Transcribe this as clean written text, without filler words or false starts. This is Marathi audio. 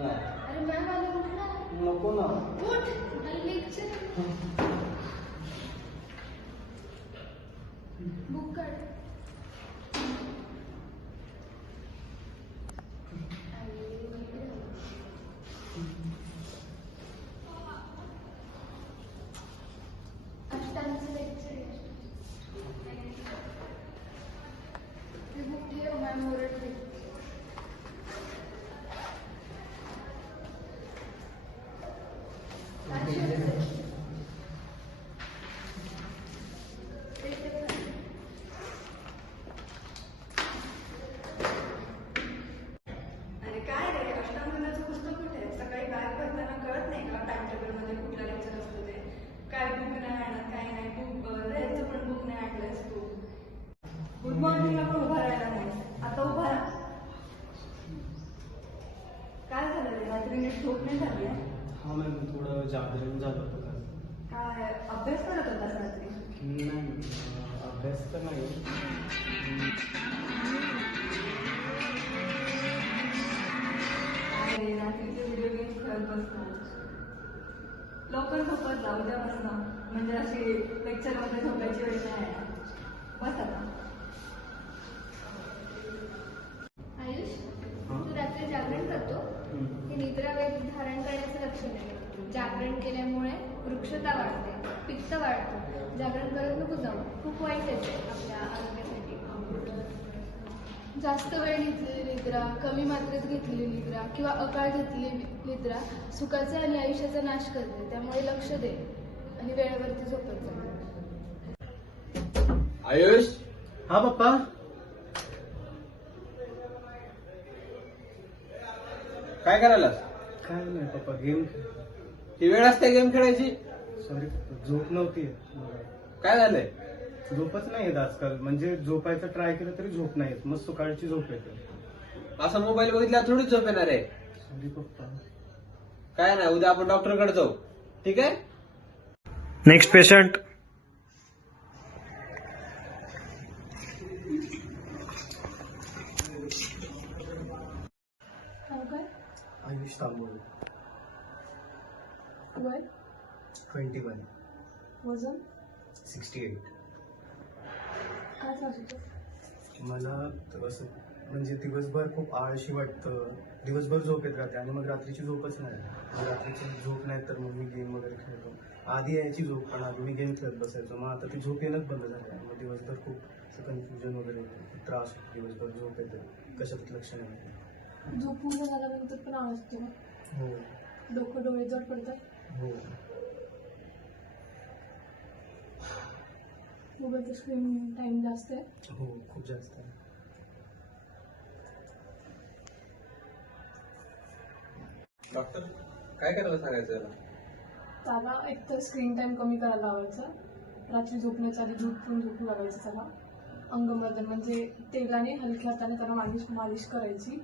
अरे मॅम आले, उठ ना. नको ना. उठ, लेक्चर. बुक काढ. अष्टांचं लेक्चर आहे. ते बुक ठेव, मॅम ओरडते. गुड मॉर्निंगला पण उभा राहायला नाही. आता उभा राहा. काय झालं रे? रात्री नीट झोप नाही झाली आहे? हा मॅम, थोडं जागरण झालं होतं का? काय अभ्यास करत होतास रात्री? नाही, अभ्यास तर नाही. काय रे, रात्रीचे व्हिडिओ गेम खेळत बसतो. लवकर झोपत जा उद्यापासून. म्हणजे अशी लेक्चरमध्ये झोपायची वेळ नाही. बस आता. आयुष, तू रात्री जागरण करतो. हे निद्रा वेग धारण करण्याचं लक्षण आहे. जागरण केल्यामुळे वृक्षता वाढते, पित्त वाढतं. जागरण करत नको जाऊ, खूप वाईट येते आपल्या आरोग्यासाठी. जास्त वेळ घेतलेली निद्रा, कमी मात्रेत घेतलेली निद्रा किंवा अकाळ घेतलेली निद्रा सुखाचे आणि आयुष्याचा नाश करते. त्यामुळे लक्ष दे आणि वेळेवरती झोपत जा. आयुष. हा पप्पा. काय करायलास? काय नाही पप्पा, गेम. ही वेळ असते गेम खेळायची? सॉरी, झोप नव्हती. काय झालंय? झोपच नाही येत आजकाल. म्हणजे झोपायचं ट्राय केलं तरी झोप नाही येत. मग सकाळची झोप येते. असं मोबाईल बघितला थोडीच झोप येणार आहे. सॉरी पप्पा. काय नाही, उद्या आपण डॉक्टरकडे जाऊ. ठीक आहे? Next patient. काय आयुष तांबोळे, वय 21, वजन 68. काय त्रास होतो? मला असं म्हणजे दिवसभर खूप आळशी वाटतं. दिवसभर झोप येत राहते आणि मग रात्रीची झोपच नाही. मग रात्रीची झोप नाही तर मग मी गेम वगैरे खेळतो. आधी यायची झोप, पण आधी मी गेम खेळत बसायचो. मग आता ती झोप येणंच बंद झाली आहे. मग दिवसभर खूप असं कन्फ्युजन वगैरे होतं, त्रास होतो. दिवसभर झोप येते, कशात लक्ष नाही येते. झोप पूर्ण झाल्यानंतर पण आवाज येतो. हो डोकं डोळे जड पडतात. हो. मोबाईलचा स्क्रीन टाइम जास्त आहे. हो, खूप जास्त आहे. डॉक्टर काय करायला सांगायचं याला? त्याला एकतर स्क्रीन टाइम कमी करायला लावायचा. रात्री झोपण्याच्या आधी दूध पण झोपू लागायचं त्याला. अंगमर्दन म्हणजे तेलाने हलक्या हाताने त्याला मालिश करायची.